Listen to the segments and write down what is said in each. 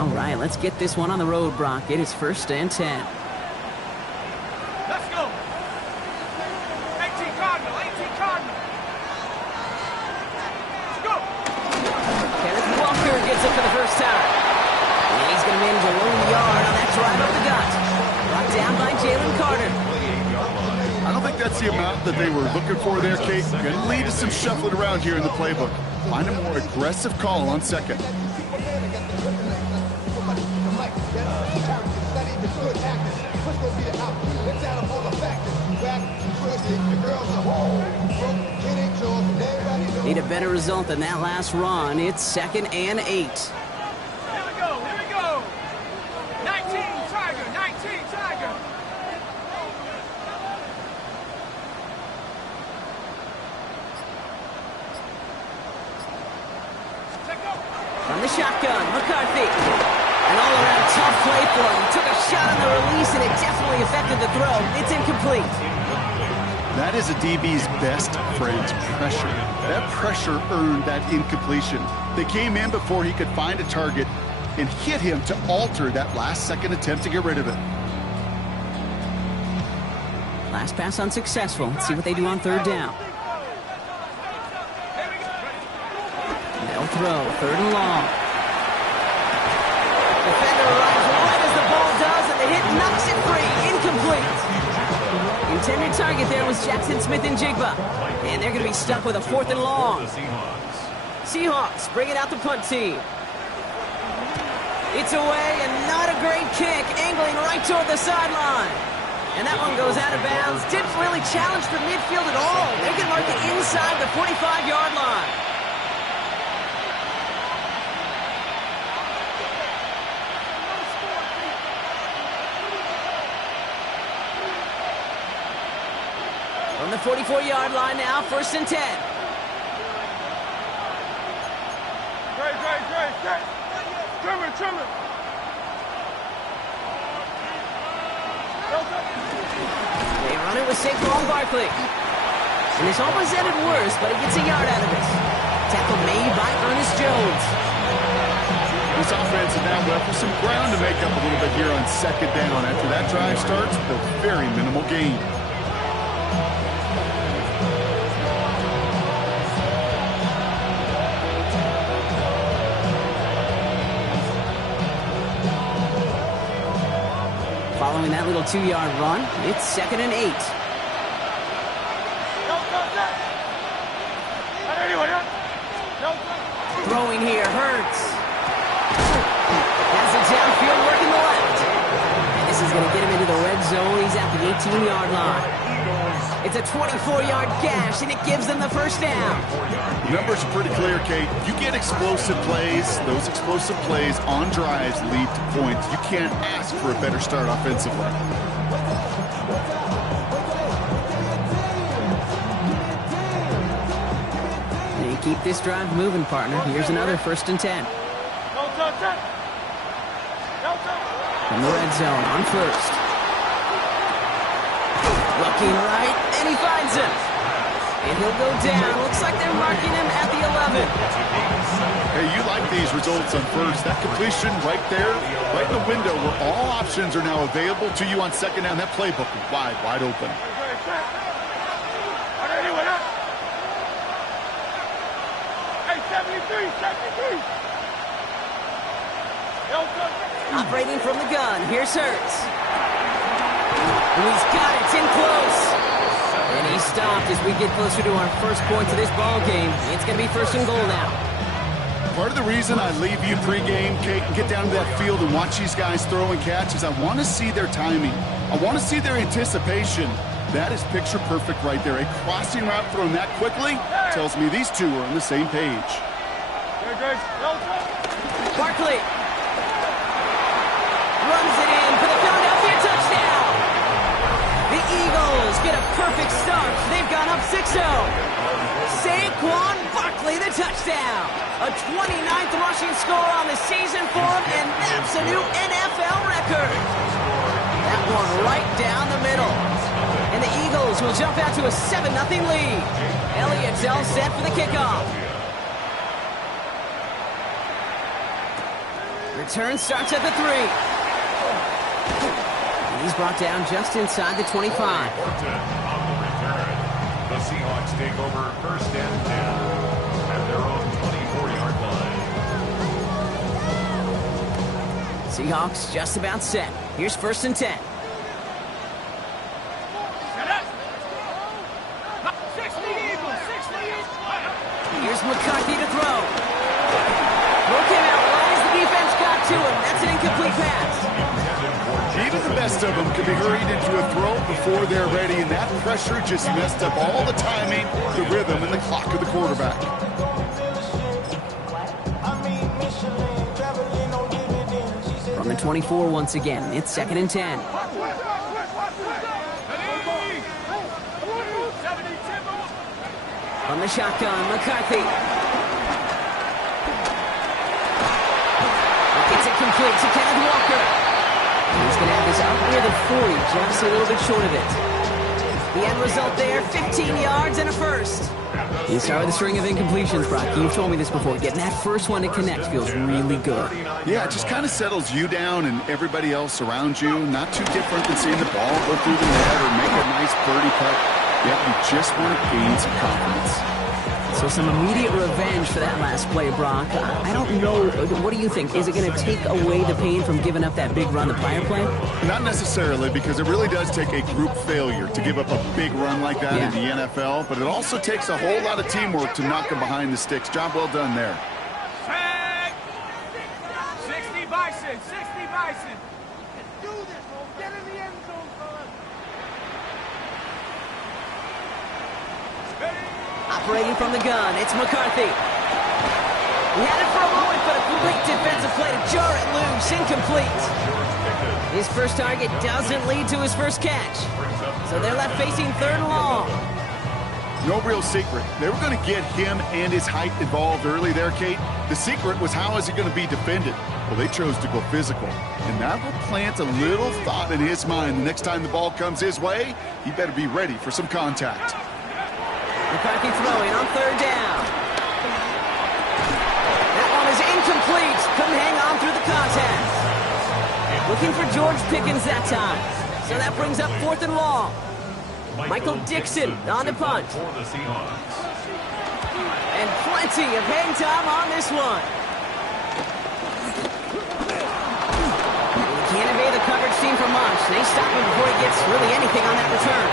All right, let's get this one on the road, Brock. It is 1st and 10. Let's go. 18 Cardinal, 18 Cardinal. Let's go. Kenneth Walker gets it for the first time. And he's going to manage a low yard on that drive up the gut. Brought down by Jalen Carter. I don't think that's the amount that they were looking for there, Kate. Going to lead to some shuffling around here in the playbook. Find a more aggressive call on second. Need a better result than that last run. It's 2nd and 8. Here we go, here we go. 19 Tiger, 19 Tiger. From the shotgun, McCarthy. An all-around tough play for him. Took a shot on the release, and it definitely affected the throw. It's incomplete. That is a DB's best friend, pressure. That pressure earned that incompletion. They came in before he could find a target and hit him to alter that last-second attempt to get rid of it. Last pass unsuccessful. Let's see what they do on 3rd down. They'll throw, 3rd and long. Defender arrives right as the ball does, and the hit knocks it free. Incomplete. Intended target there was Jackson Smith and Jigba. And they're going to be stuck with a 4th and long. Seahawks bring it out the punt team. It's away, and not a great kick, angling right toward the sideline. And that one goes out of bounds. Didn't really challenge the midfield at all. They can mark it inside the 45-yard line. From the 44-yard line now, 1st and 10. Great. Trimmer. They run it with Saquon Barkley. And this almost ended worse, but he gets a yard out of it. Tackle made by Ernest Jones. This offense is now left with some ground to make up a little bit here on 2nd down. After that drive starts with a very minimal gain. Following that little 2-yard run, it's 2nd and 8. Throwing here hurts. Has it downfield working the left. And this is going to get him into the red zone. He's at the 18-yard line. It's a 24-yard gash, and it gives them the 1st down. The numbers are pretty clear, Kate. You get explosive plays. Those explosive plays on drives lead to points. You can't ask for a better start offensively. They keep this drive moving, partner. Here's another 1st and 10. From the red zone on 1st. Looking right, and he finds him. And he'll go down. Looks like they're marking him at the 11. Hey, you like these results on 1st. That completion right there, right in the window where all options are now available to you on 2nd down. That playbook is wide open. Operating from the gun, here's Hurts. And he's got it, it's in close. And he stopped as we get closer to our first points of this ball game. It's going to be 1st and goal now. Part of the reason I leave you pregame, Kate, and get down to that field and watch these guys throw and catch is I want to see their timing. I want to see their anticipation. That is picture perfect right there. A crossing route thrown that quickly tells me these two are on the same page. Barkley runs it in for the Philadelphia touchdown. The Eagles get a perfect start. They've gone up 6-0. Saquon Barkley, the touchdown. A 29th rushing score on the season for him, and that's a new NFL record. That one right down the middle. And the Eagles will jump out to a 7-0 lead. Elliott's all set for the kickoff. Return starts at the 3. And he's brought down just inside the 25. On the return, the Seahawks take over first and 10 at their own 24-yard line. Seahawks just about set. Here's first and 10. Here's McCarthy to throw. Throw came out right as the defense got to him. That's an incomplete pass. Even the best of them can be hurried into a throw before they're ready, and that pressure just messed up all the timing, the rhythm, and the clock of the quarterback. From the 24 once again, it's second and 10. From the shotgun, McCarthy. Gets it complete to Kenneth Walker. He's going to have this up near the 40, just a little bit short of it. The end result there, 15 yards and a first. You start with a string of incompletions, Brock. You've told me this before. Getting that first one to connect feels really good. Yeah, it just kind of settles you down and everybody else around you. Not too different than seeing the ball go through the net or make a nice birdie putt. Yep, you just want to gain some confidence. So some immediate revenge for that last play, Brock. I don't know. What do you think? Is it going to take away the pain from giving up that big run the prior play? Not necessarily, because it really does take a group failure to give up a big run like that in the NFL, but it also takes a whole lot of teamwork to knock them behind the sticks. Job well done there. 60 Bison, 60 Bison. Let's do this, bro. Get in the end zone, fella. Operating from the gun, it's McCarthy. He had it for a moment, but a great defensive play to jar it loose. Incomplete. His first target doesn't lead to his first catch. So they're left facing third and long. No real secret. They were going to get him and his height involved early there, Kate. The secret was, how is he going to be defended? Well, they chose to go physical. And that will plant a little thought in his mind. The next time the ball comes his way, he better be ready for some contact. McCarthy throwing on third down. That one is incomplete. Couldn't hang on through the contact. Looking for George Pickens that time. So that brings up fourth and long. Michael Dixon on the punt. And plenty of hang time on this one. He can't evade the coverage team for much. They stop him before he gets really anything on that return.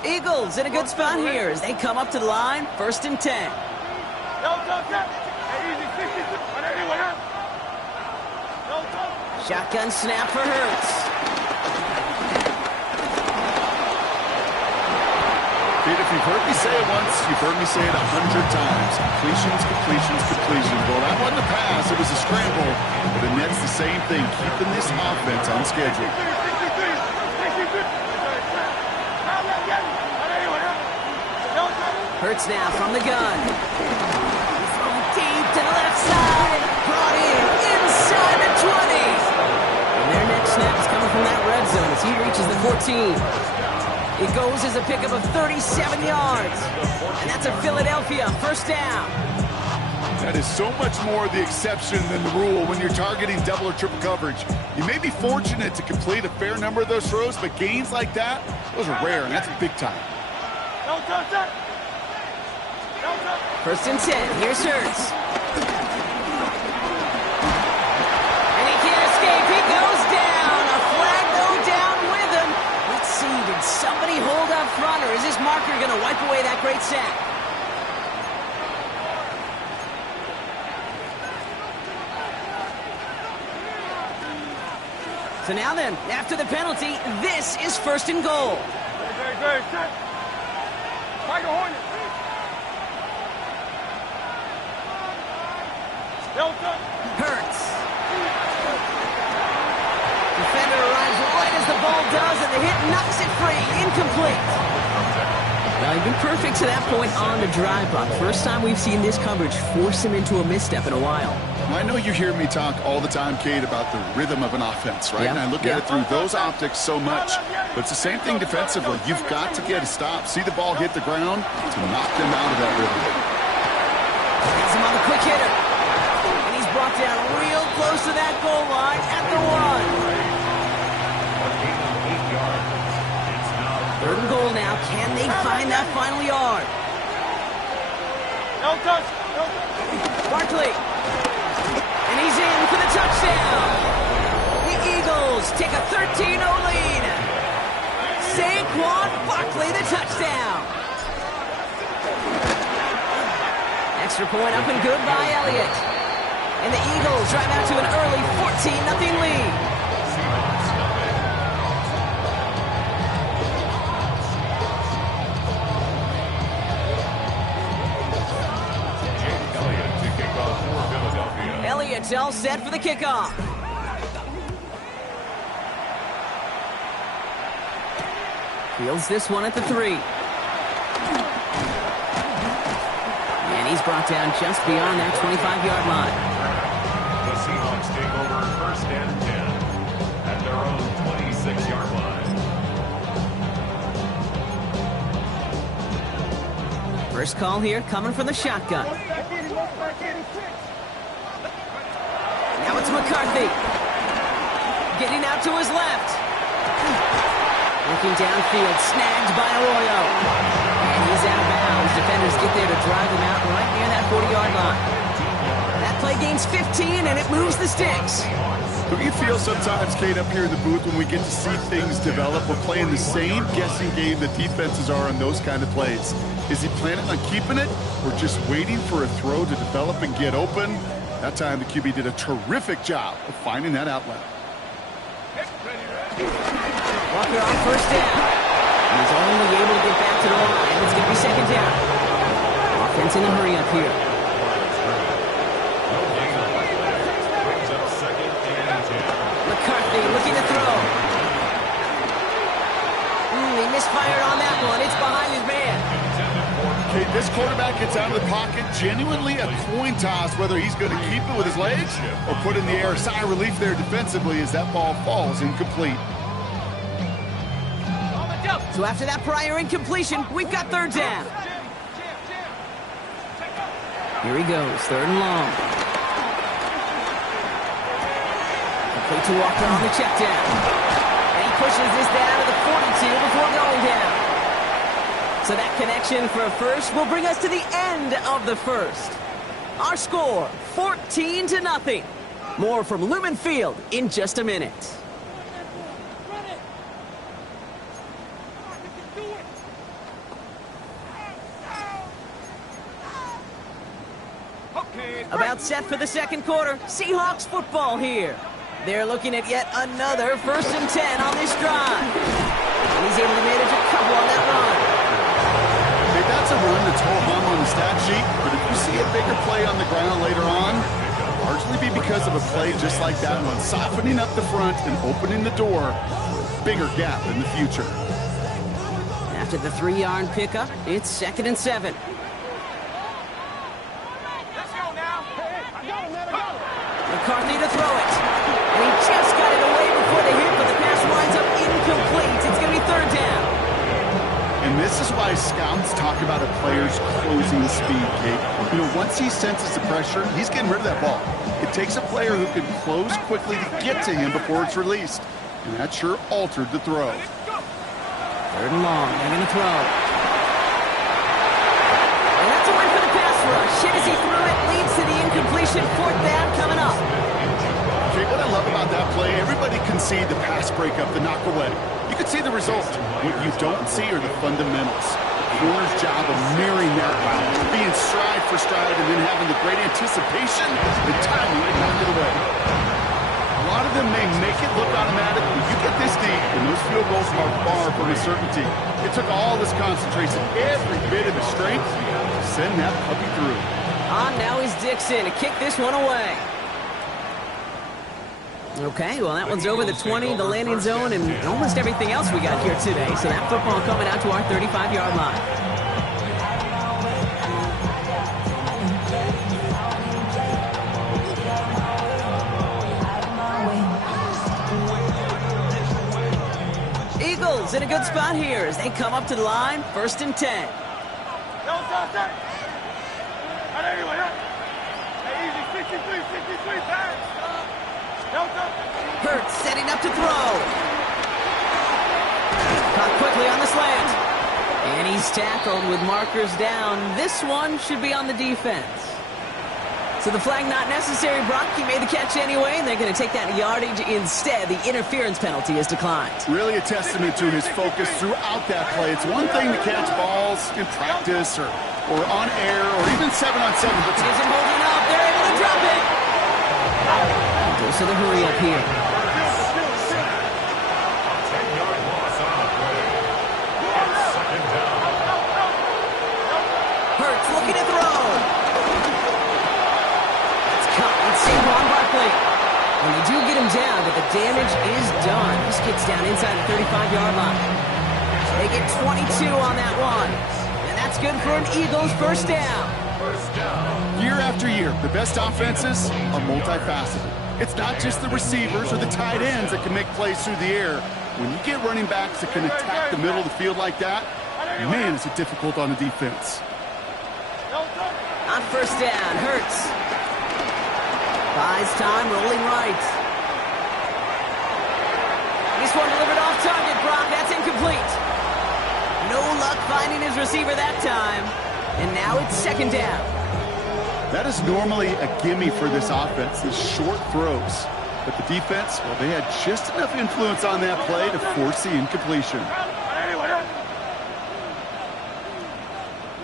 Eagles in a good spot here as they come up to the line, first and 10. Shotgun snap for Hurts. Dude, if you've heard me say it once, you've heard me say it 100 times. Completions, completions, completions. Well, that wasn't a pass, it was a scramble. But the net's the same thing, keeping this offense on schedule. Hurts now from the gun. Thrown deep to the left side. Brought in inside the 20. And their next snap is coming from that red zone as he reaches the 14. It goes as a pickup of 37 yards. And that's a Philadelphia first down. That is so much more the exception than the rule when you're targeting double or triple coverage. You may be fortunate to complete a fair number of those throws, but gains like that, those are rare, and that's big time. First and 10, here's Hurts. And he can't escape, he goes down. A flag though down with him. Let's see, did somebody hold up front, or is this marker going to wipe away that great sack? So now then, after the penalty, this is first and goal. Hurts. Defender arrives right as the ball does, and the hit knocks it free. Incomplete. Now, he's been perfect to that point on the drive, Buck. First time we've seen this coverage force him into a misstep in a while. I know you hear me talk all the time, Kate, about the rhythm of an offense, right? Yeah. And I look at it through those optics so much. But it's the same thing defensively. You've got to get a stop, see the ball hit the ground to knock them out of that rhythm. Has him on the quick hitter. And he's brought down real close to that goal line at the 1. Third and goal now. Can they find that final yard? No touch. Barkley. And he's in for the touchdown. The Eagles take a 13-0 lead. Saquon Barkley, the touchdown. Extra point up and good by Elliott. And the Eagles drive out to an early 14-0 lead. Elliott's all set for the kickoff. Fields this one at the 3. And he's brought down just beyond that 25-yard line. The Seahawks take over first and 10 at their own 26-yard line. First call here coming from the shotgun. Now it's McCarthy. Getting out to his left. Looking downfield, snagged by Arroyo. And he's out of bounds. Defenders get there to drive him out right near that 40-yard line. That play gains 15, and it moves the sticks. Don't you feel sometimes, Kate, up here in the booth when we get to see things develop, we're playing the same guessing game that defenses are on those kind of plays? Is he planning on keeping it or just waiting for a throw to develop and get open? That time the QB did a terrific job of finding that outlet. Walker on first down. He's only able to get back to the line. It's going to be second down. Offense in a hurry up here. McCarthy looking to throw. He misfired on that one. It's behind his man. Okay, this quarterback gets out of the pocket, genuinely a coin toss whether he's going to keep it with his legs or put in the air. Sigh of relief there defensively as that ball falls incomplete. So after that prior incompletion, we've got third down. Here he goes, third and long. Complete to Walker on the check down. And he pushes this down to the 42 before going down. So that connection for a first will bring us to the end of the first. Our score, 14-0. More from Lumen Field in just a minute. About set for the second quarter. Seahawks football here. They're looking at yet another 1st and 10 on this drive. And he's able to manage a couple on that run. Okay, that's a run that's ho-hum on the stat sheet, but if you see a bigger play on the ground later on, it'll largely be because of a play just like that one, softening up the front and opening the door. Bigger gap in the future. After the 3-yard pickup, it's 2nd and 7. McCarthy to throw it. And he just got it away before the hit, but the pass winds up incomplete. It's going to be third down. And this is why scouts talk about a player's closing speed, Kate. You know, once he senses the pressure, he's getting rid of that ball. It takes a player who can close quickly to get to him before it's released. And that sure altered the throw. Third and long. They're going to throw. And that's a win for the pass rush. Hit as he threw it. Leads to the incompletion. Fourth down coming up. Jake, what I love about that play, everybody can see the pass breakup, the knock away. You can see the result. What you don't see are the fundamentals. The corner's job of mirroring that balance, being stride for stride, and then having the great anticipation, the timing to knock it away. A lot of them may make it look automatic, but you get this deep, and those field goals are far from a certainty. It took all this concentration, every bit of the strength, to send that puppy through. Now is Dixon to kick this one away. Okay, well, that one's over the 20, the landing zone, and almost everything else we got here today. So that football coming out to our 35-yard line. Eagles in a good spot here as they come up to the line, 1st and 10. Hurts setting up to throw. Caught quickly on the slant. And he's tackled with markers down. This one should be on the defense. So the flag not necessary. Brock, he made the catch anyway, and they're going to take that yardage instead. The interference penalty is declined. Really a testament to his focus throughout that play. It's one thing to catch balls in practice or on air or even 7-on-7. But he isn't holding up. They're able to drop it. Goes to the hurry up here. 10-yard loss on the play. Second down. Hurts looking to throw. It's caught with Saquon Barkley. And they do get him down, but the damage is done. This gets down inside the 35-yard line. They get 22 on that one. And that's good for an Eagles first down. Year after year, the best offenses are multifaceted. It's not just the receivers or the tight ends that can make plays through the air. When you get running backs that can attack the middle of the field like that, man, is it difficult on the defense. On first down, Hurts. Buys time, rolling right. This one delivered off target, Brock. That's incomplete. No luck finding his receiver that time. And now it's second down. That is normally a gimme for this offense, these short throws. But the defense, well, they had just enough influence on that play to force the incompletion.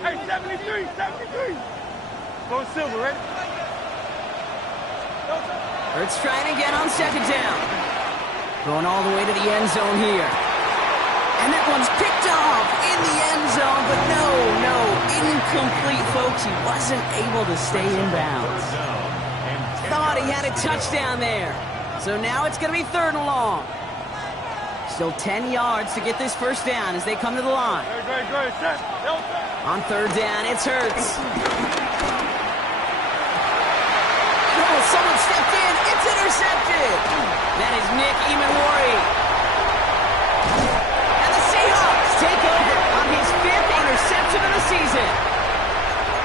Hey, 73. Go Silver, ready? Hurts trying again on second down. Going all the way to the end zone here. And that one's picked off in the end zone, but no, incomplete, folks. He wasn't able to stay in bounds. Thought he had a touchdown there. So now it's going to be 3rd and long. Still 10 yards to get this first down as they come to the line. On 3rd down, it's Hurts. Oh, someone stepped in. It's intercepted. That is Nick Emanwari. And the Seahawks take over on his 5th interception of the season.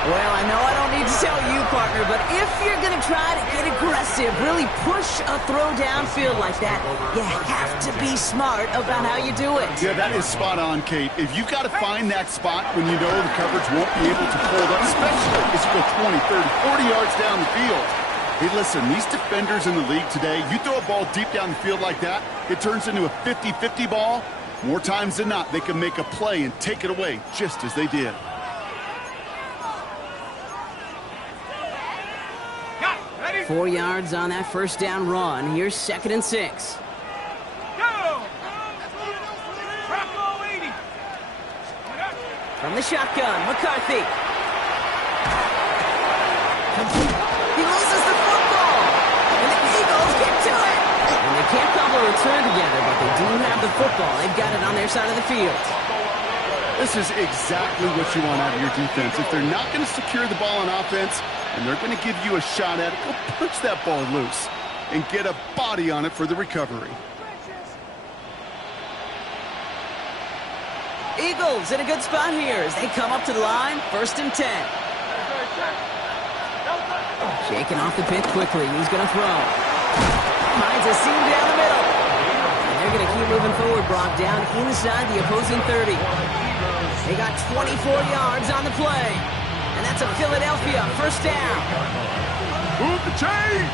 Well, I know I don't need to tell you, partner, but if you're going to try to get aggressive, really push a throw downfield like that, you have to be smart about how you do it. Yeah, that is spot on, Kate. If you've got to find that spot when you know the coverage won't be able to hold up, especially as you go 20, 30, 40 yards down the field. Hey, listen, these defenders in the league today, you throw a ball deep down the field like that, it turns into a 50-50 ball. More times than not, they can make a play and take it away just as they did. 4 yards on that first down run. Here's 2nd and 6. Go! Bravo 80. From the shotgun, McCarthy. He loses the football. And the Eagles get to it. And they can't cobble a return together, but they do have the football. They've got it on their side of the field. This is exactly what you want out of your defense. If they're not going to secure the ball on offense, and they're going to give you a shot at it, go punch that ball loose and get a body on it for the recovery. Eagles in a good spot here as they come up to the line, 1st and 10. Shaking off the pick quickly. He's going to throw. Finds a seam down the middle. And they're going to keep moving forward, Brock, down inside the opposing 30. They got 24 yards on the play. And that's a Philadelphia first down. Move the chains!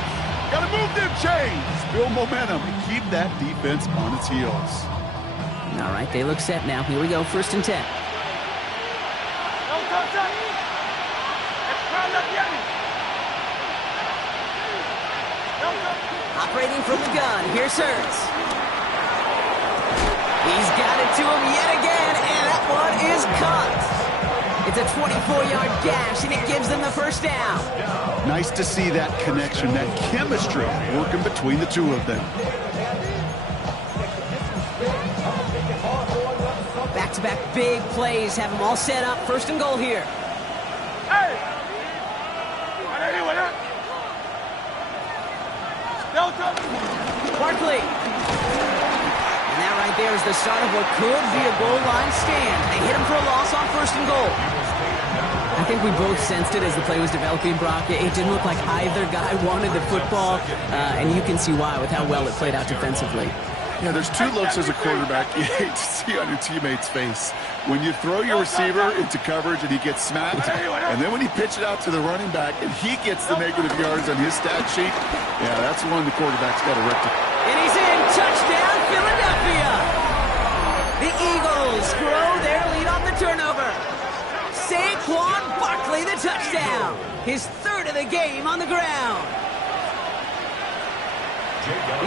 Gotta move them chains! Build momentum and keep that defense on its heels. All right, they look set now. Here we go, 1st and 10. Operating from the gun, here's Hurts. He's got it to him yet again, and that one is caught. It's a 24-yard gash, and it gives them the first down. Nice to see that connection, that chemistry working between the two of them. Back-to-back big plays have them all set up. First and goal here. Hey! Barkley. And that right there is the start of what could be a goal line stand. They hit him for a loss on first and goal. I think we both sensed it as the play was developing, Brock. It didn't look like either guy wanted the football, and you can see why with how well it played out defensively. Yeah, there's two looks as a quarterback you hate to see on your teammate's face. When you throw your receiver into coverage and he gets smacked, and then when you pitch it out to the running back and he gets the negative yards on his stat sheet, yeah, that's one the quarterback's got to rectify. And he's in. Touchdown, Philadelphia. The Eagles grow their lead on the turnover. Saquon Barkley, the touchdown. His third of the game on the ground.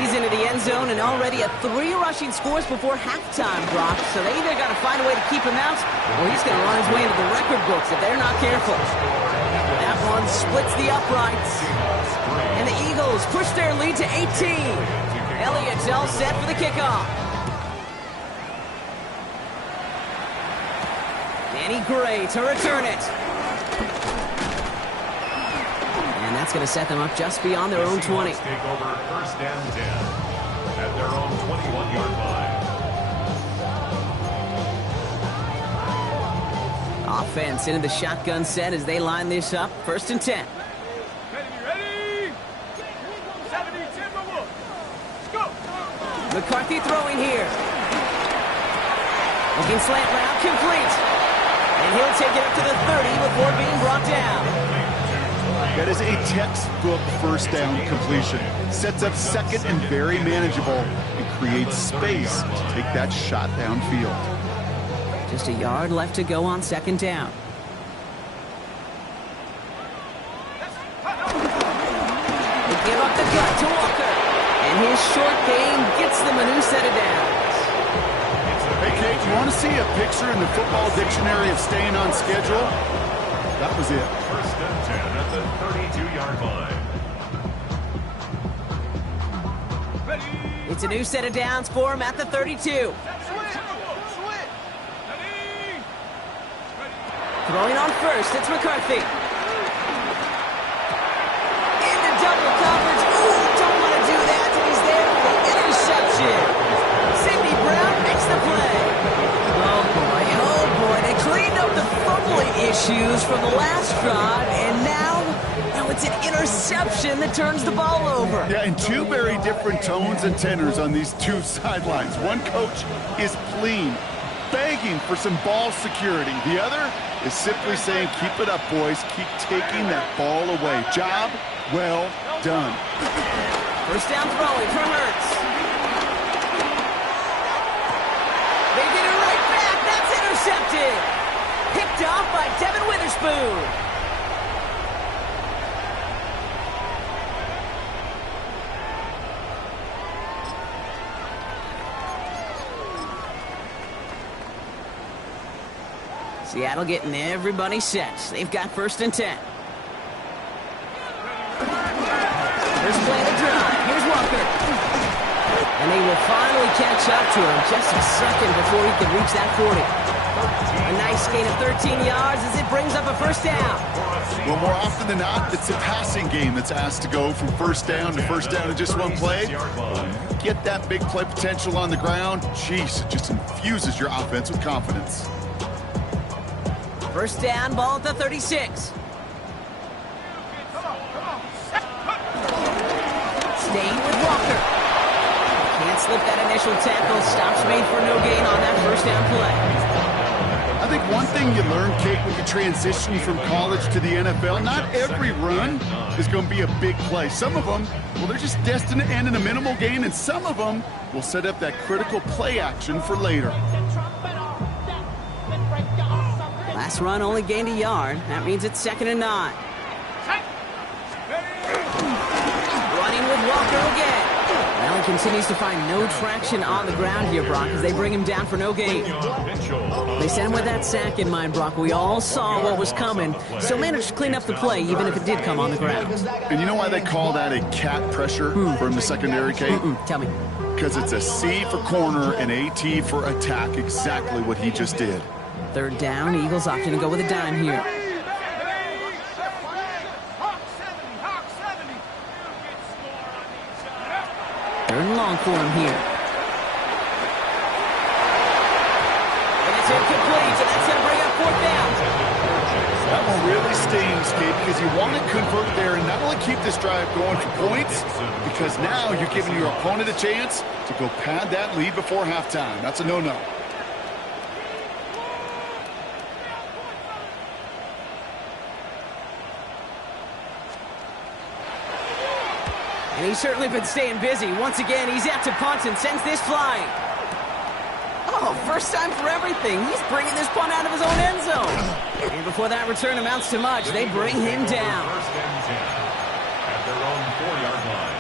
He's into the end zone and already at 3 rushing scores before halftime, Brock. So they either got to find a way to keep him out, or he's going to run his way into the record books if they're not careful. That one splits the uprights. And the Eagles push their lead to 18. Elliott's all set for the kickoff. Danny Gray to return it. And that's going to set them up just beyond their own 20. Take over first and 10 at their own 21-yard line. Offense into the shotgun set as they line this up. First and 10. Ready? 70, Timberwolves. Let's go. McCarthy throwing here. Looking slant route, complete. And he'll take it up to the 30 before being brought down. That is a textbook first down completion. Sets up second and very manageable and creates space to take that shot downfield. Just a yard left to go on second down. They give up the gut to Walker. And his short game gets them a new set of downs. Hey, Kate, you want to see a picture in the football dictionary of staying on schedule? That was it. First and 10 at the 32-yard line. Ready? It's a new set of downs for him at the 32. Ready? Throwing on first, it's McCarthy. Into double coverage. Ooh, don't want to do that. He's there for the interception. Sidney Brown makes the play. Oh boy, they cleaned up the fumbling issues from the last drive, and now it's an interception that turns the ball over. Yeah, and two very different tones and tenors on these two sidelines. One coach is clean, begging for some ball security. The other is simply saying, keep it up, boys. Keep taking that ball away. Job well done. First down throwing for Hurts. They get it right back. That's intercepted. Picked off by Devin Witherspoon. Seattle getting everybody set. They've got first and 10. First play of the drive. Here's Walker. And they will finally catch up to him just a second before he can reach that 40. A nice gain of 13 yards as it brings up a first down. Well, more often than not, it's a passing game that's asked to go from first down in just one play. Get that big play potential on the ground. Jeez, it just infuses your offense with confidence. First down, ball at the 36. Staying with Walker. Can't slip that initial tackle. Stops made for no gain on that first down play. I think one thing you learn, Kate, when you transition from college to the NFL, not every run is going to be a big play. Some of them, well, they're just destined to end in a minimal gain, and some of them will set up that critical play action for later. Last run only gained a yard. That means it's second and 9. Running with Walker again. Well, he continues to find no traction on the ground here, Brock, as they bring him down for no gain. They sent him with that sack in mind, Brock. We all saw what was coming. Still managed to clean up the play, even if it did come on the ground. And you know why they call that a cat pressure from the secondary, Kate? Tell me. Because it's a C for corner and a T for attack, exactly what he just did. Third down, Eagles opting to go with a dime here. Third and long for him here. And it's incomplete, so that's going to bring up fourth down. That one really stings, Kate, because you want to convert there and not only keep this drive going for points, because now you're giving your opponent a chance to go pad that lead before halftime. That's a no-no. And he's certainly been staying busy. Once again, he's out to punt and sends this flying. Oh, first time for everything. He's bringing this punt out of his own end zone. And before that return amounts to much, they bring him down. First and 10 at their own 4-yard line.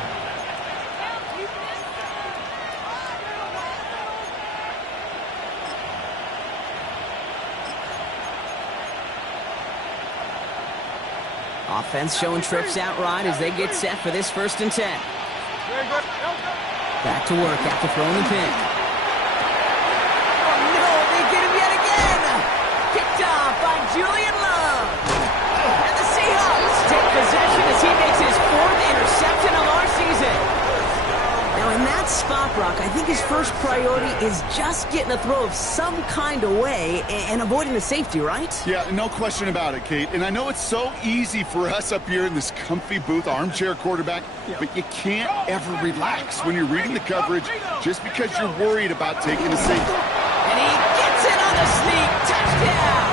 Offense showing trips out right as they get set for this first and 10. Back to work after throwing the pick. Oh no, they get him yet again! Picked off by Julian Love. And the Seahawks take possession as he makes his fourth interception of our season. Now in that spot, Brock, I think his first priority is just getting a throw of some kind of way and avoiding the safety, right? Yeah, no question about it, Kate. And I know it's so easy for us up here in this comfy booth, armchair quarterback, but you can't ever relax when you're reading the coverage just because you're worried about taking a safety. And he gets it on the sneak. Touchdown!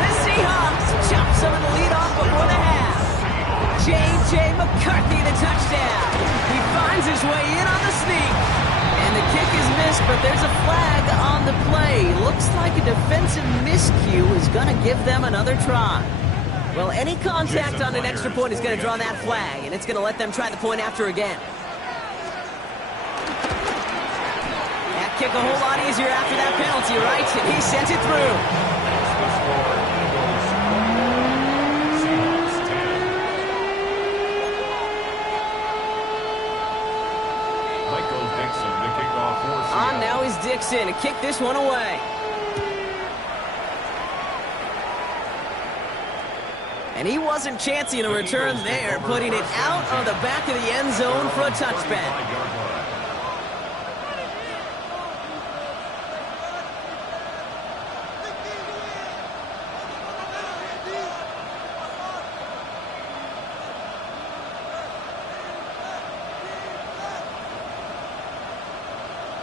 The Seahawks chop some of the lead off before the half. J.J. McCarthy, the touchdown. He finds his way in on the sneak. And the kick is missed, but there's a flag on the play. Looks like a defensive miscue is going to give them another try. Well, any contact on an extra point is going to draw that flag, and it's going to let them try the point after again. That kick a whole lot easier after that penalty, right? And he sent it through. On now is Dixon to kick this one away. And he wasn't chancing a return there, putting it out of the back of the end zone for a touchback.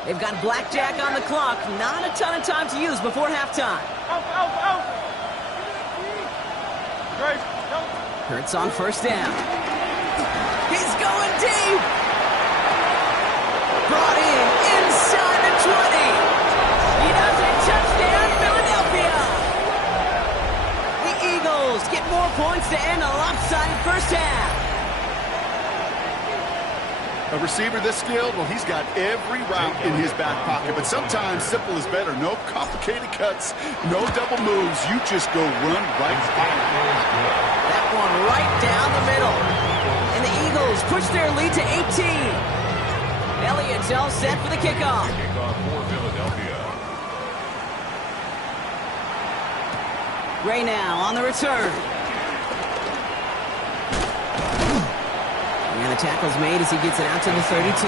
They've got blackjack on the clock. Not a ton of time to use before halftime. Hurts on first down. He's going deep. Brought in inside the 20. He does it. Touchdown, Philadelphia. The Eagles get more points to end a lopsided first half. A receiver this skilled, well, he's got every route in his back pocket, but sometimes simple is better. No complicated cuts, no double moves. You just go run right by it. That one right down the middle. And the Eagles push their lead to 18. Elliott's all set for the kickoff. Kickoff for Philadelphia. Gray now on the return. And the tackle's made as he gets it out to the 32.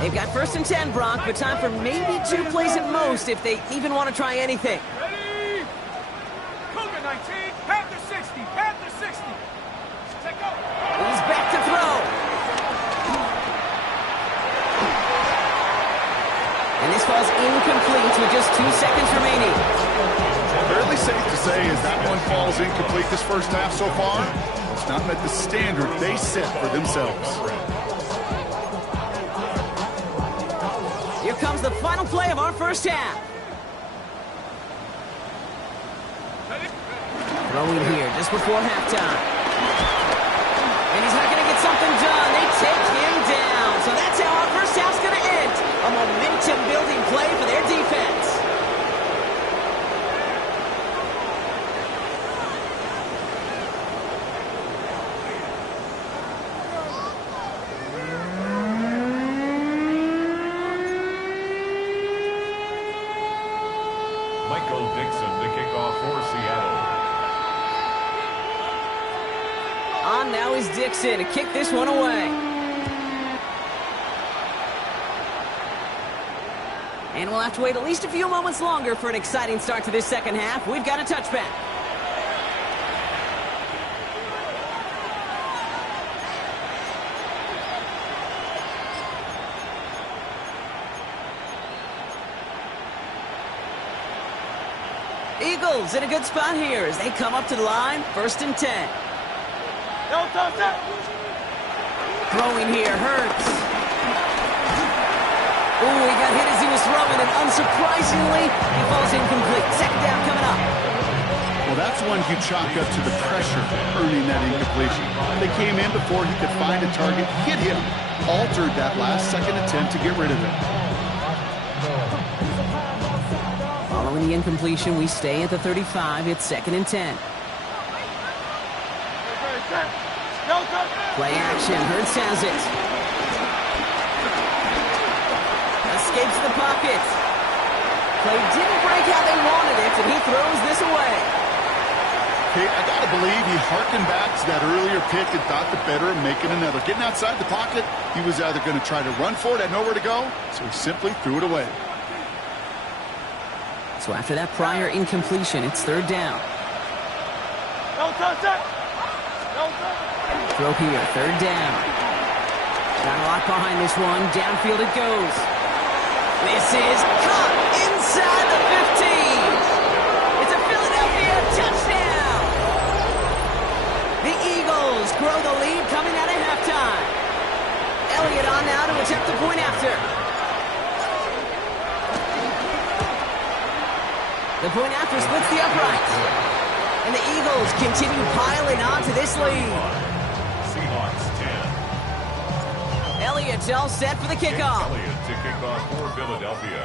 They've got first and 10, Brock, but time for maybe 2 plays at most if they even want to try anything. Ready? Cougar 19, Panther 60, Panther 60. Take over. He's back to throw. And this falls incomplete with just 2 seconds remaining. Fairly safe to say as that one falls incomplete this first half so far, it's not met the standard they set for themselves. Here comes the the final play of our first half. Throwing here just before halftime. And he's not going to get something done. They take him down. So that's how our first half's going to end. A momentum-building play for their defense. On now is Dixon to kick this one away. And we'll have to wait at least a few moments longer for an exciting start to this second half. We've got a touchback. Eagles in a good spot here as they come up to the line, 1st and 10. Throwing here hurts. Ooh, he got hit as he was throwing, and unsurprisingly, he falls incomplete. Second down coming up. Well, that's one you chalk up to the pressure earning that incompletion. They came in before he could find a target, hit him, altered that last second attempt to get rid of it. Following the incompletion, we stay at the 35. It's 2nd and 10. Play action. Hurts has it. Escapes the pocket. Play didn't break how they wanted it, and he throws this away. Hey, I got to believe he harkened back to that earlier pick and thought the better of making another. Getting outside the pocket, he was either going to try to run for it, had nowhere to go, so he simply threw it away. So after that prior incompletion, it's 3rd down. Throw here, 3rd down. Got a lot behind this one. Downfield it goes. This is caught inside the 15. It's a Philadelphia touchdown. The Eagles grow the lead coming out of halftime. Elliott on now to attempt the point after. The point after splits the uprights. And the Eagles continue piling on to this lead. Seahawks 10. Elliott's all set for the kickoff. Elliott to kick off for Philadelphia.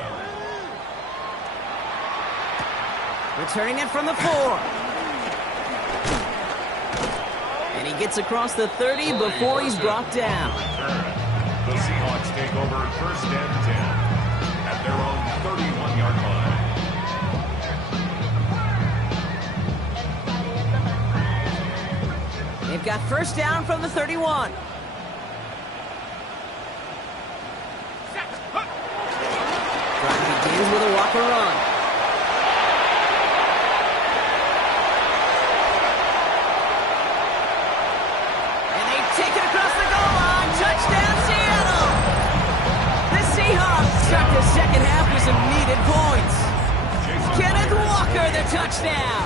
Returning it from the 4. And he gets across the 30 before he's brought down. The Seahawks take over 1st and 10 at their own 31-yard line. They've got 1st down from the 31. Drive begins with a Walker run. And they take it across the goal line. Touchdown, Seattle! The Seahawks start the second half with some needed points. Kenneth Walker, the touchdown.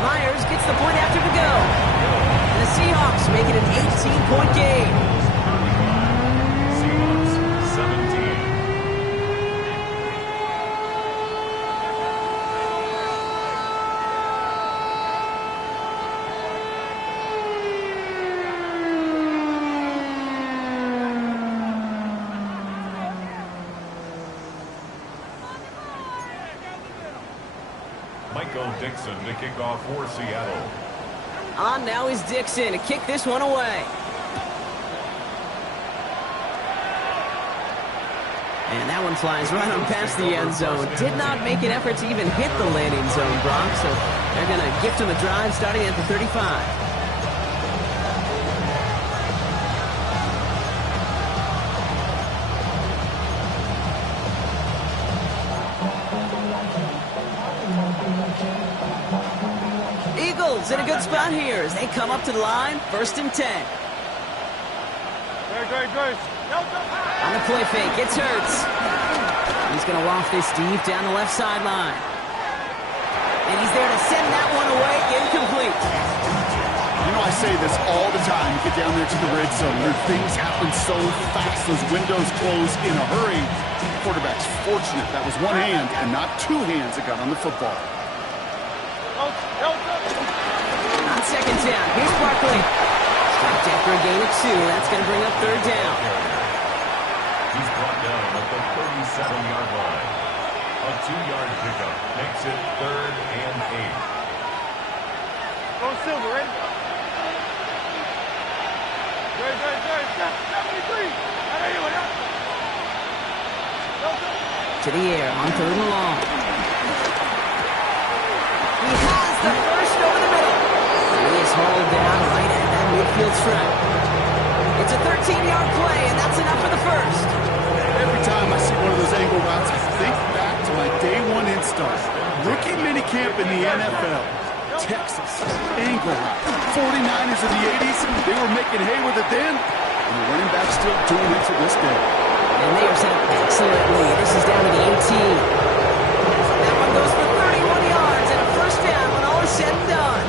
Myers gets the point after to go. And the Seahawks make it an 18-point game. Seahawks 17. Dixon to kick off for Seattle. On now is Dixon to kick this one away. And that one flies right on past the end zone. Did not make an effort to even hit the landing zone, Brock, so they're going to gift him a drive starting at the 35. In a good spot here as they come up to the line, 1st and 10. On the play fake, it's Hurts. He's going to waft this deep down the left sideline. And he's there to send that one away, incomplete. You know I say this all the time. You get down there to the red zone where things happen so fast. Those windows close in a hurry. The quarterback's fortunate that was one hand and not two hands that got on the football. On second down, here's Barkley. Stopped after a gain of 2. That's going to bring up third down. He's brought down at the 37-yard line. A 2-yard pickup makes it 3rd and 8. Go Silver, ready? Good. 73. To the air on third and long. He has the first over the middle. He is hauled down right at that midfield stripe. It's a 13-yard play, and that's enough for the first. Every time I see one of those angle routes, I think back to my day one install. Rookie minicamp in the NFL. Texas, angle route. 49ers of the 80s, they were making hay with it then, and the running back's still doing it to this day. And they are set up excellently. This is down to the 18. That one goes for 31 yards and a first down when all is said and done.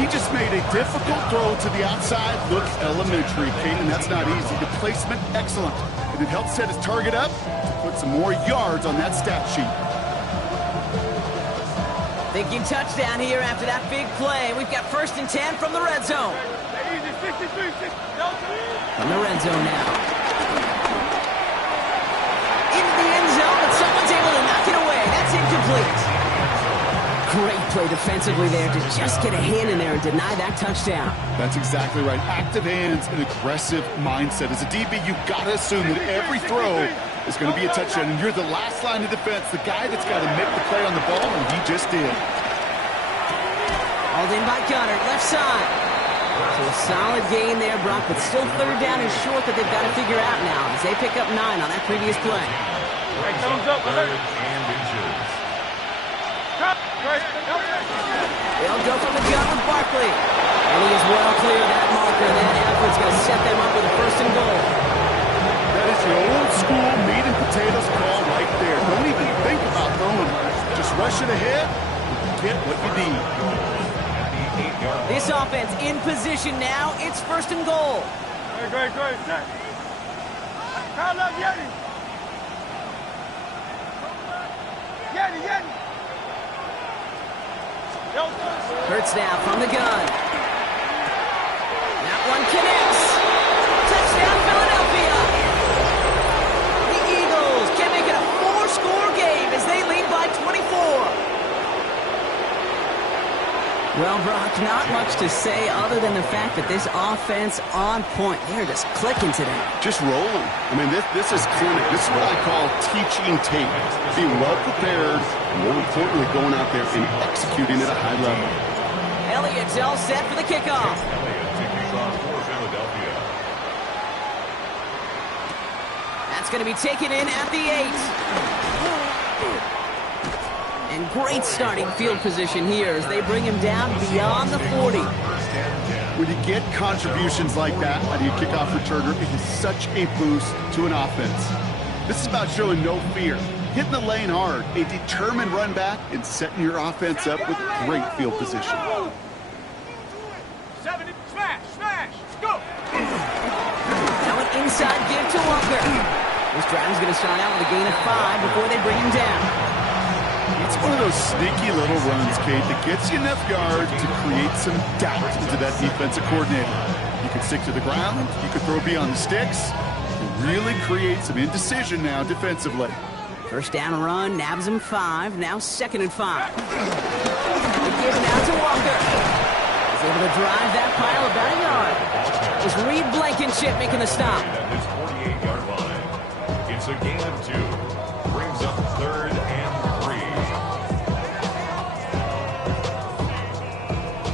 He just made a difficult throw to the outside look elementary, Kate, and that's not easy. The placement, excellent. And it helped set his target up to put some more yards on that stat sheet. Thinking touchdown here after that big play. We've got 1st and 10 from the red zone. From the red zone now. Into the end zone, but someone's able to knock it away. That's incomplete. Great play defensively there to just get a hand in there and deny that touchdown. That's exactly right. Active hands and aggressive mindset. As a DB, you've got to assume that every throw is going to be a touchdown, and you're the last line of defense, the guy that's got to make the play on the ball, and he just did. Hauled in by Gunner, left side. So a solid gain there, Brock, but still third down is short that they've got to figure out now as they pick up 9 on that previous play. Thumbs up, 3rd and inches. They'll go from the gun with Barkley. And he is well clear of that marker. That effort's going to set them up with a 1st and goal. That is the old school meat and potatoes call right there. Don't even think about throwing. Just rush it ahead and get what you need. This offense in position now. It's 1st and goal. Great. Call up Yeti. Hurts now from the gun. That one connects. Touchdown, Philadelphia. The Eagles can make it a 4-score game as they lead by 24. Well, Brock, not much to say other than the fact that this offense on point. They're just clicking today. Just rolling. I mean, this is clinic. This is what I call teaching tape. Being well prepared, and more importantly, going out there and executing at a high level. Elliott's all set for the kickoff. Elliott to kick off for Philadelphia. That's going to be taken in at the 8. And great starting field position here as they bring him down beyond the 40. When you get contributions like that out of your kickoff returner, it is such a boost to an offense. This is about showing no fear, hitting the lane hard, a determined run back, and setting your offense up with great field position. 70, smash, go! Now an inside give to Walker. This drive is going to start out with a gain of 5 before they bring him down. It's one of those sneaky little runs, Kate, that gets you enough yards to create some doubt into that defensive coordinator. You can stick to the ground, you can throw beyond the sticks, and really create some indecision now defensively. First down run, nabs him 5, now 2nd and 5. They give it out to Walker. He's able to drive that pile about a yard. It was Reed Blankenship making the stop. At his 48-yard line, it's a gain of 2. Brings up 3rd and 3.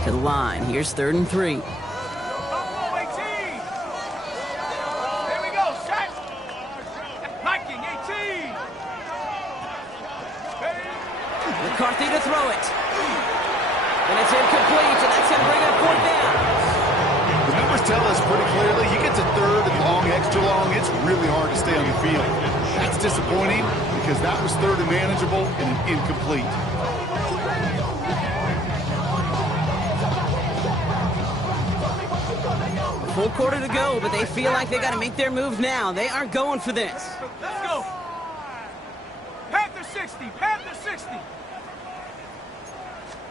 To the line, here's 3rd and 3. Buffalo 18. There we go, set. Viking 18. McCarthy to throw it. And it's incomplete, and that's going to bring up 4th down. The numbers tell us pretty clearly, you get to 3rd and long, extra long, it's really hard to stay on the field. That's disappointing because that was 3rd and manageable and an incomplete. Full quarter to go, but they feel like they got to make their move now. They are going for this. Let's go. Panther 60. Panther 60.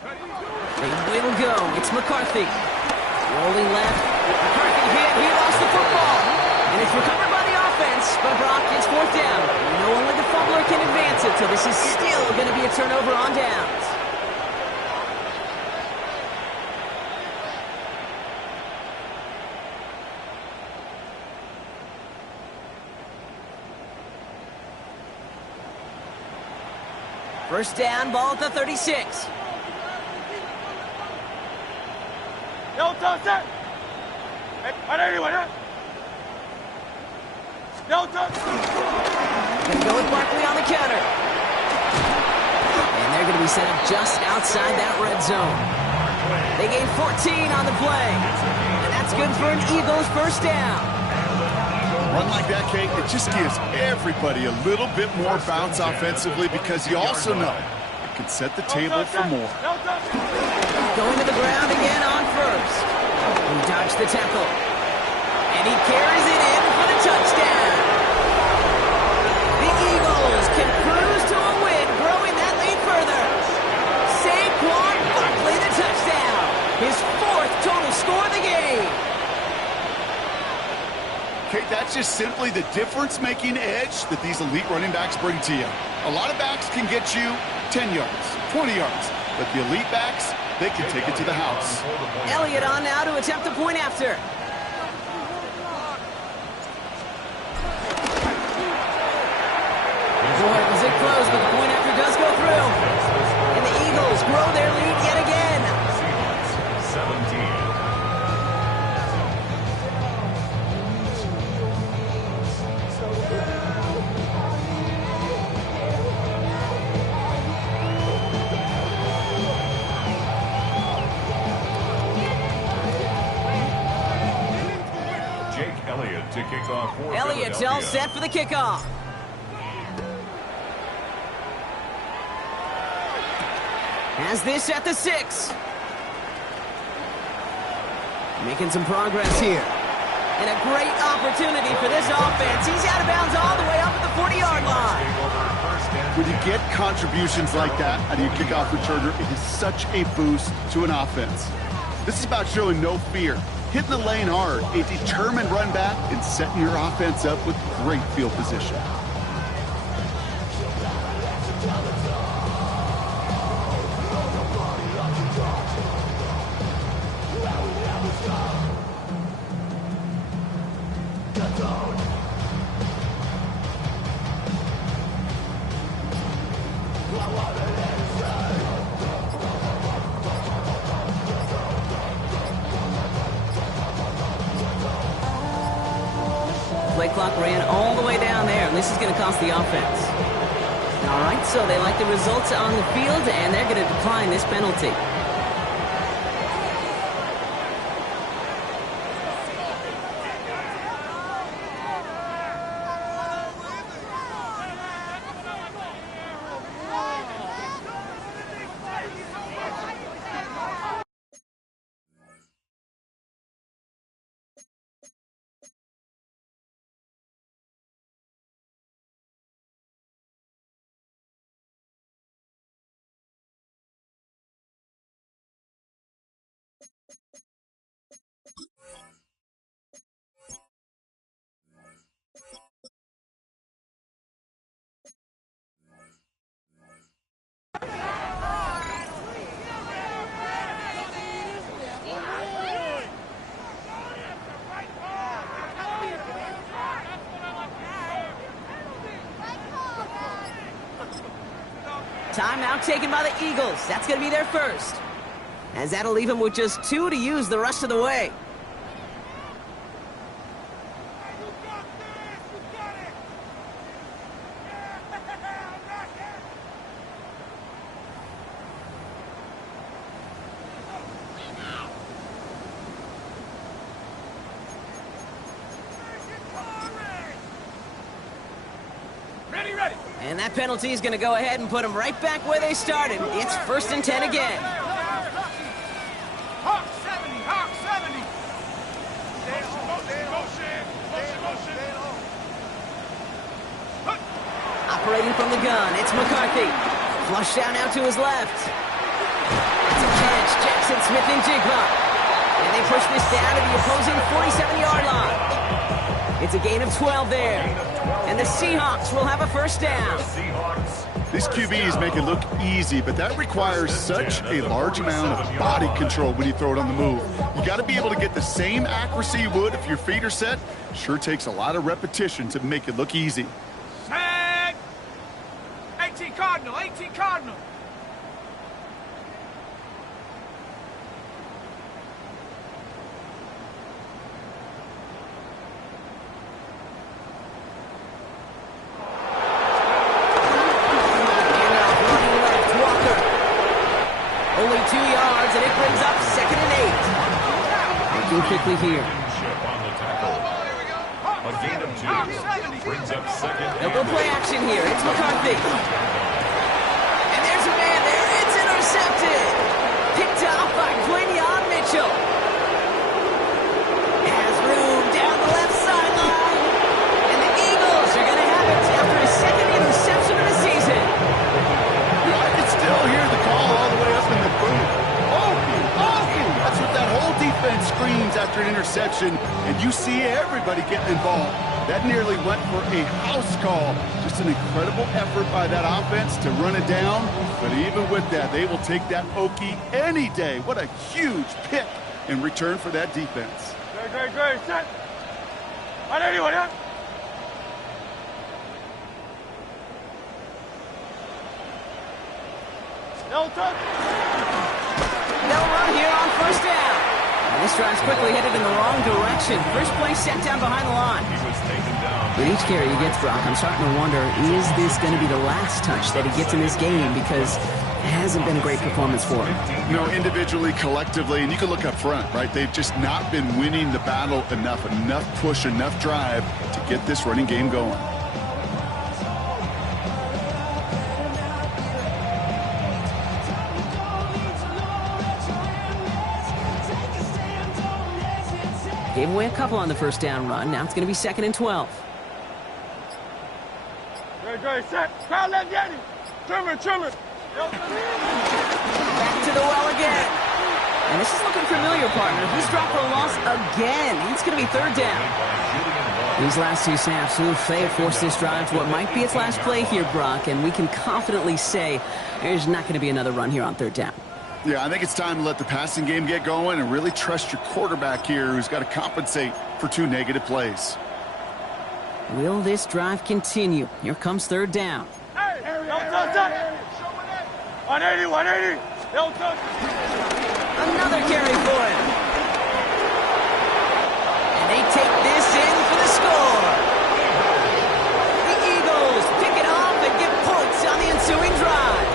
They will go. It's McCarthy. Rolling left. McCarthy hit. He lost the football. And it's recovered by the offense, but Brock gets fourth down. No only the fumbler can advance it, so this is still going to be a turnover on downs. First down, ball at the 36. No touch it. No touch. Gonna go with Barkley on the counter. And they're gonna be set up just outside that red zone. They gain 14 on the play. And that's good for an Eagles first down. Run like that, Kate, it just gives everybody a little bit more bounce offensively because you also know it can set the table for more. Going to the ground again on first. He dodged the tackle. And he carries it in for the touchdown. The Eagles can cruise to a win, growing that lead further. Saquon Barkley, the touchdown. His fourth total score of the game. Kate, that's just simply the difference-making edge that these elite running backs bring to you. A lot of backs can get you 10 yards, 20 yards, but the elite backs, they can take it to the house. Elliott on now to attempt the point after. Boy, was it close, but the point after does go through. And the Eagles grow their lead yet again. Seahawks 17. Elliott to kick off for Elliott's all set for the kickoff. Has this at the 6. Making some progress here. And a great opportunity for this offense. He's out of bounds all the way up at the 40-yard line. When you get contributions like that out of your kickoff returner, it is such a boost to an offense. This is about showing no fear, hitting the lane hard, a determined run back, and setting your offense up with great field position. Play clock ran all the way down there, and this is going to cost the offense. All right, so they like the results on the field, and they're going to decline this penalty. Timeout taken by the Eagles. That's going to be their first. As that'll leave them with just 2 to use the rest of the way. Ready. And that penalty is going to go ahead and put them right back where they started. It's 1st and 10 again. Hawk 70. operating from the gun. It's McCarthy. Flush down now to his left. It's a catch. Jackson Smith and Jigba. And they push this down to the opposing 47-yard line. It's a gain of 12 there. And the Seahawks will have a first down. These QBs make it look easy, but that requires such a large amount of body control when you throw it on the move. You got to be able to get the same accuracy you would if your feet are set. Sure takes a lot of repetition to make it look easy. Tag! 18 Cardinal, 18 Cardinal. Quickly here. A gain of 2 brings up second. They'll go play action here. It's McCarthy. And there's a man there. It's intercepted. Picked off by Quinion Mitchell. Has room down the left sideline. And the Eagles are going to have it after his second interception of the season. I can still hear the call all the way up in the booth. That's what that whole defense screams after an interception, and you see everybody getting involved. That nearly went for a house call. Just an incredible effort by that offense to run it down, but even with that, they will take that Okie any day. What a huge pick in return for that defense. Great, set. On anyone, yeah? They'll run here on first down. And this drive's quickly headed in the wrong direction. First play set down behind the line. He was taken down. With each carry he gets, Brock, I'm starting to wonder, is this going to be the last touch that he gets in this game? Because it hasn't been a great performance for him. You know, individually, collectively, and you can look up front, right? They've just not been winning the battle enough push, enough drive to get this running game going. Gave away a couple on the first down run. Now it's going to be 2nd and 12. Great, set. Crowd left, Yanni. Trimmer. Back to the well again. And this is looking familiar, partner. He's dropped for a loss again. It's going to be 3rd down. These last 2 snaps, they have forced this drive to what might be its last play here, Brock, and we can confidently say there's not going to be another run here on 3rd down. Yeah, I think it's time to let the passing game get going and really trust your quarterback here, who's got to compensate for 2 negative plays. Will this drive continue? Here comes 3rd down. Hey, on 80. Another carry for him. And they take this in for the score. The Eagles pick it off and get points on the ensuing drive.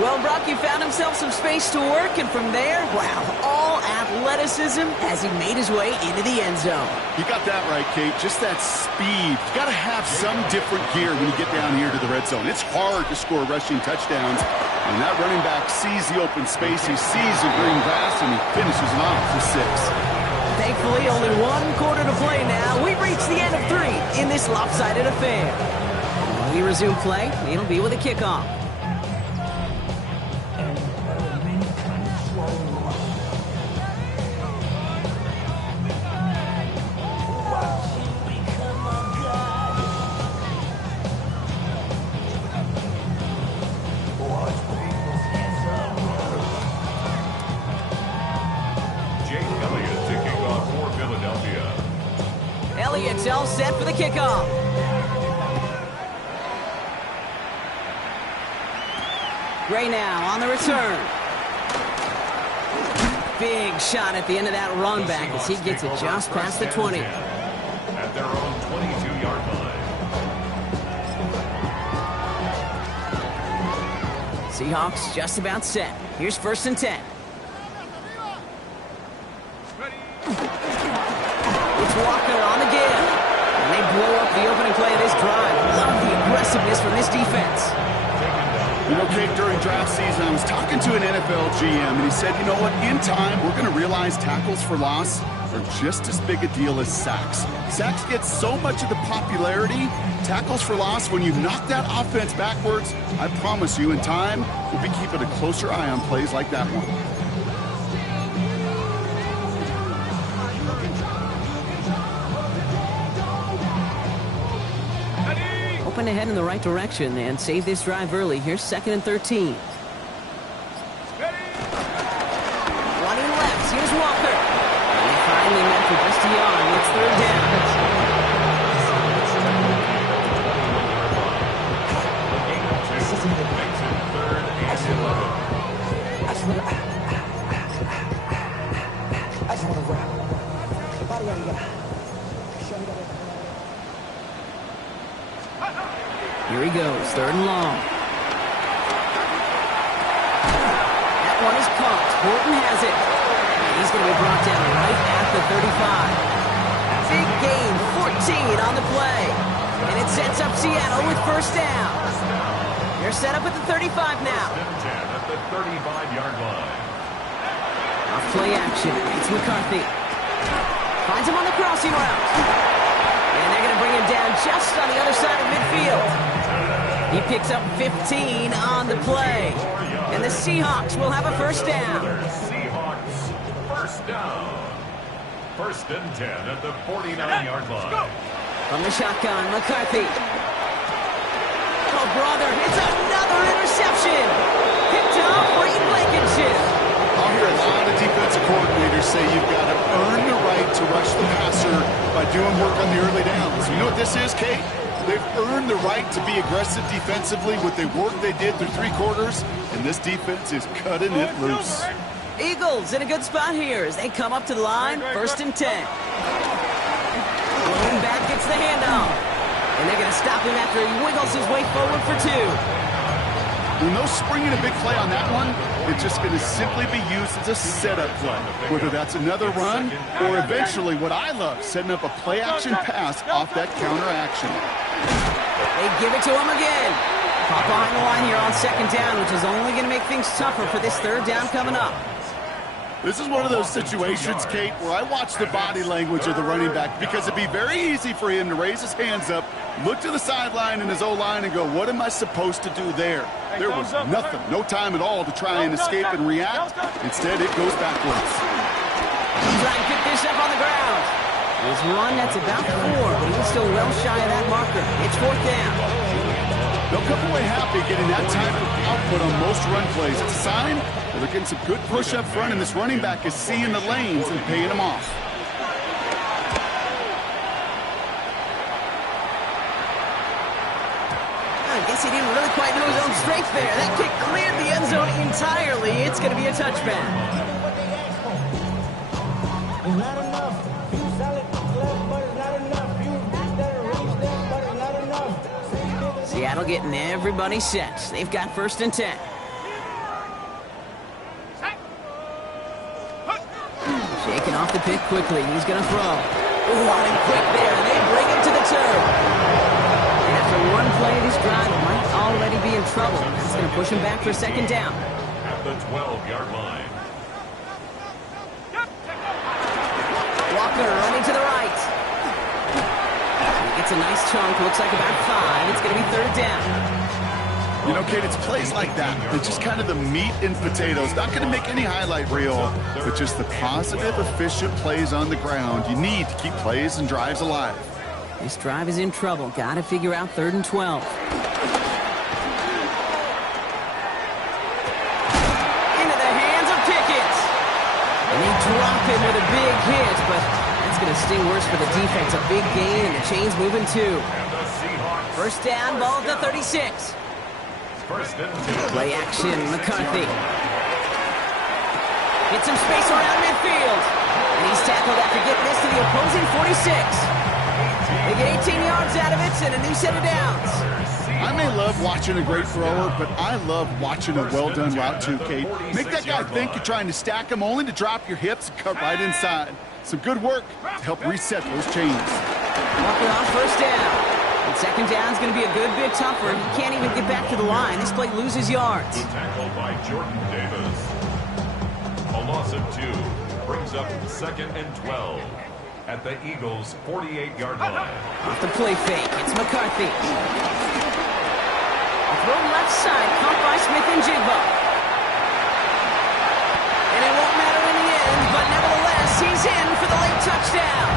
Well, Brock, he found himself some space to work, and from there, wow, all athleticism as he made his way into the end zone. You got that right, Kate. Just that speed. You got to have some different gear when you get down here to the red zone. It's hard to score rushing touchdowns, and that running back sees the open space, he sees the green grass, and he finishes it off for 6. Thankfully, only 1 quarter to play now. We've reached the end of 3 in this lopsided affair. When we resume play, it'll be with a kickoff. It's all set for the kickoff. Gray now on the return. Big shot at the end of that run back as he gets it just past the 20. At their own 22-yard line. Seahawks just about set. Here's 1st and 10. It's Walker on the give. And they blow up the opening play of this drive. Love the aggressiveness from this defense. You know, Kate, during draft season, I was talking to an NFL GM, and he said, you know what, in time, we're going to realize tackles for loss are just as big a deal as sacks. Sacks get so much of the popularity. Tackles for loss, when you knock that offense backwards, I promise you in time, we'll be keeping a closer eye on plays like that one. Hoping to head in the right direction and save this drive early. Here's 2nd and 13. Running left. Here's Walker. And he finally met for just a yard. It's 3rd down. Here he goes, 3rd and long. That one is caught. Horton has it. And he's going to be brought down right at the 35. Big gain, 14 on the play. And it sets up Seattle with 1st down. They're set up at the 35 now. 10 at the 35-yard line. Off play action. It's McCarthy. Finds him on the crossing route. And they're going to bring him down just on the other side of midfield. He picks up 15 on the play. And the Seahawks will have a 1st down. Seahawks, 1st down. 1st and 10 at the 49-yard line. From the shotgun, McCarthy. Oh, brother, it's another interception. Picked off Reed Blankenship. I'll hear a lot of defensive coordinators say you've got to earn the right to rush the passer by doing work on the early downs. You know what this is, Kate? They've earned the right to be aggressive defensively with the work they did through 3 quarters, and this defense is cutting it loose. Eagles in a good spot here as they come up to the line, 1st and 10. Going back gets the handoff. And they're going to stop him after he wiggles his way forward for 2. When no springing a big play on that one, it's just going to simply be used as a setup play. Whether that's another run or eventually what I love, setting up a play-action pass off that counter action. They give it to him again. Pop behind the line here on 2nd down, which is only going to make things tougher for this 3rd down coming up. This is one of those situations, Kate, where I watch the body language of the running back because it'd be very easy for him to raise his hands up, look to the sideline in his O-line and go, what am I supposed to do there? There was nothing, no time at all to try and escape and react. Instead, it goes backwards. Try and pick this up on the ground. There's one that's about 4, but he's still well shy of that marker. It's 4th down. They'll come away happy getting that type of output on most run plays. It's a sign that they're getting some good push up front, and this running back is seeing the lanes and paying them off. I guess he didn't really quite know his own strength there. That kick cleared the end zone entirely. It's going to be a touchback. Seattle getting everybody set. They've got 1st and 10. Shaking off the pick quickly. He's going to throw. Ooh, on him quick there. They bring him to the turf. And after one play of this drive, he might already be in trouble. That's going to push him back for 2nd down. At the 12-yard line. Walker running to the right. He gets a nice chunk. Looks like about 5. It's going to be 3rd down. You know, Kate, it's plays like that. It's just kind of the meat and potatoes. Not going to make any highlight reel, but just the positive, efficient plays on the ground. You need to keep plays and drives alive. This drive is in trouble. Got to figure out 3rd and 12. Into the hands of Pickett. And they drop him with a big hit, but that's going to sting worse for the defense. A big gain, and the chain's moving too. 1st down, ball at the 36. 1st and 10. Play action, McCarthy. Get some space around midfield. And he's tackled after getting this to the opposing 46. They get 18 yards out of it and a new set of downs. I may love watching a great thrower, but I love watching a well-done route too, Kate. Make that guy think you're trying to stack him only to drop your hips and cut right inside. Some good work to help reset those chains. Walker on 1st down. And 2nd down is going to be a good bit tougher. He can't even get back to the line. This play loses yards. Tackled by Jordan Davis. A loss of 2. Brings up 2nd and 12 at the Eagles' 48-yard line. Off the play fake, it's McCarthy. Throw left side, caught by Smith and Jigba. And it won't matter in the end, but nevertheless, he's in for the late touchdown.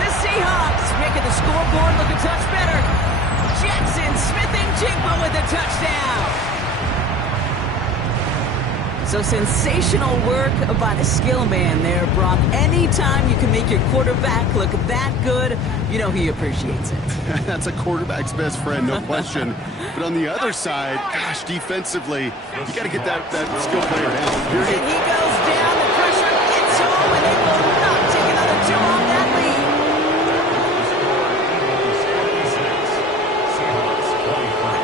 The Seahawks making the scoreboard look a touch better. Jackson, Smith and Jigba with a touchdown. So sensational work by the skill man there, Brock. Anytime you can make your quarterback look that good, you know he appreciates it. That's a quarterback's best friend, no question. But on the other side, gosh, defensively, you got to get that skill player down. And he goes down, the pressure gets home, and they will not take another two off that lead. Seahawks 23.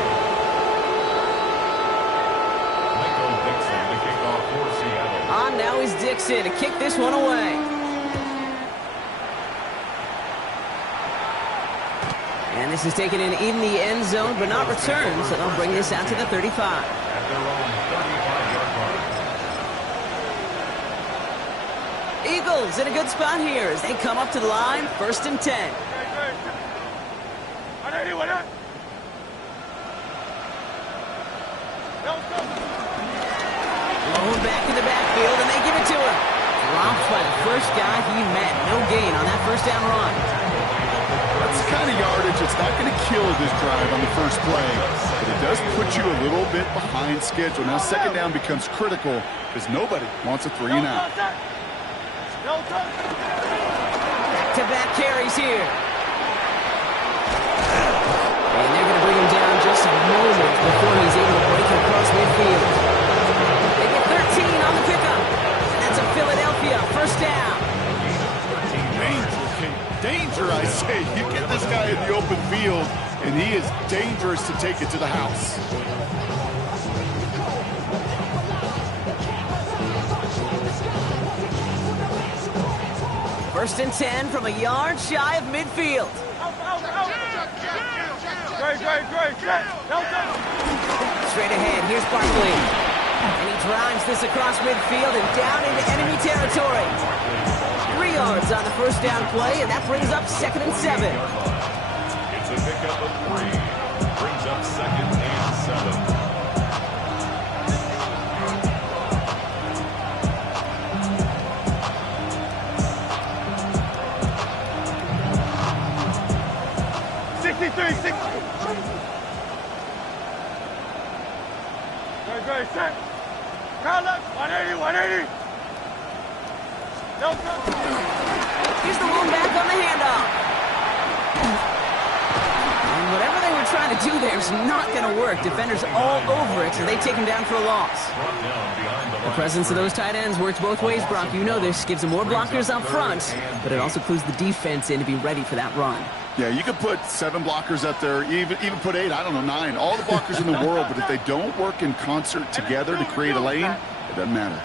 On now is Dixon to kick this one away. And this is taken in the end zone, but not returned, so they'll bring this out to the 35. At their own 35-yard line. Eagles in a good spot here as they come up to the line, 1st and 10. Blown back in the backfield, and they give it to him. Dropped by the first guy he met. No gain on that first down run. That's the kind of yardage it's not going to kill this drive on the first play, but it does put you a little bit behind schedule. Now, 2nd down becomes critical because nobody wants a 3 and out. Back-to-back carries here. And they're going to bring him down just a moment before he's able to break it across midfield. They get 13 on the pickup. And that's a Philadelphia 1st down. Danger, I say. You get this guy in the open field, and he is dangerous to take it to the house. 1st and 10 from a yard shy of midfield. Straight ahead, here's Barkley. And he drives this across midfield and down into enemy territory. 3 yards on the first down play, and that brings up 2nd and 7. It's a pickup of 3. Brings up 2nd and 7. Set. Crown left. 180, 180. Here's the one back on the handoff. And whatever they were trying to do there is not going to work. Defenders all over it, so they take him down for a loss. The presence of those tight ends works both ways, Brock. You know this. Gives them more blockers up front, but it also clues the defense in to be ready for that run. Yeah, you could put 7 blockers up there, even put 8, I don't know, 9, all the blockers in the world, but if they don't work in concert together to create a lane, it doesn't matter.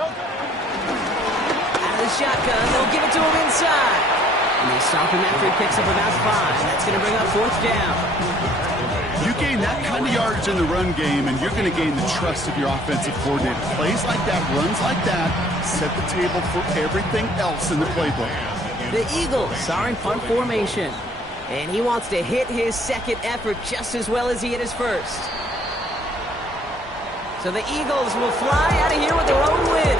Out of the shotgun, they'll give it to him inside. And they stop him after he picks up about 5. That's going to bring up 4th down. You gain that kind of yardage in the run game, and you're going to gain the trust of your offensive coordinator. Plays like that, runs like that, set the table for everything else in the playbook. The Eagles are in punt formation, and he wants to hit his 2nd effort just as well as he hit his 1st. So the Eagles will fly out of here with their own win.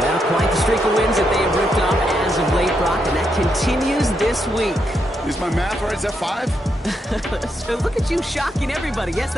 Well, quite the streak of wins that they have ripped off as of late, Brock, and that continues this week. Is my math right? Is that 5? So look at you shocking everybody. Yes, that's